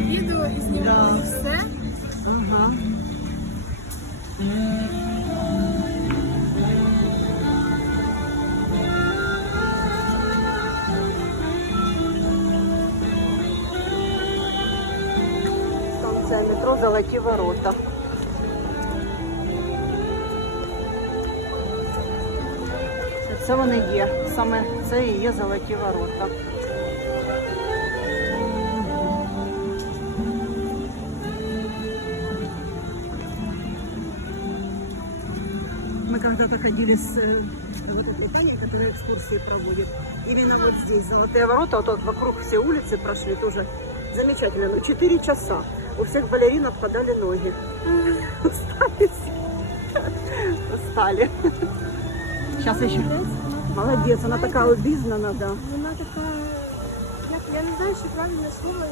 відео і знімали Да. все. Ага. Станція метро Золоті ворота. Це вони є. Саме це і є золоті ворота. Мы когда-то ходили с э, вот этой Таней, которая экскурсии проводит. Именно вот здесь, Золотые ворота, вот, вот вокруг все улицы прошли тоже. Замечательно. Ну, 4 часа. У всех балерин отпадали ноги. Устали. Устали. Сейчас еще. Молодец, она такая убизнана, да. Вона така, як я не знаю, що правильне слово.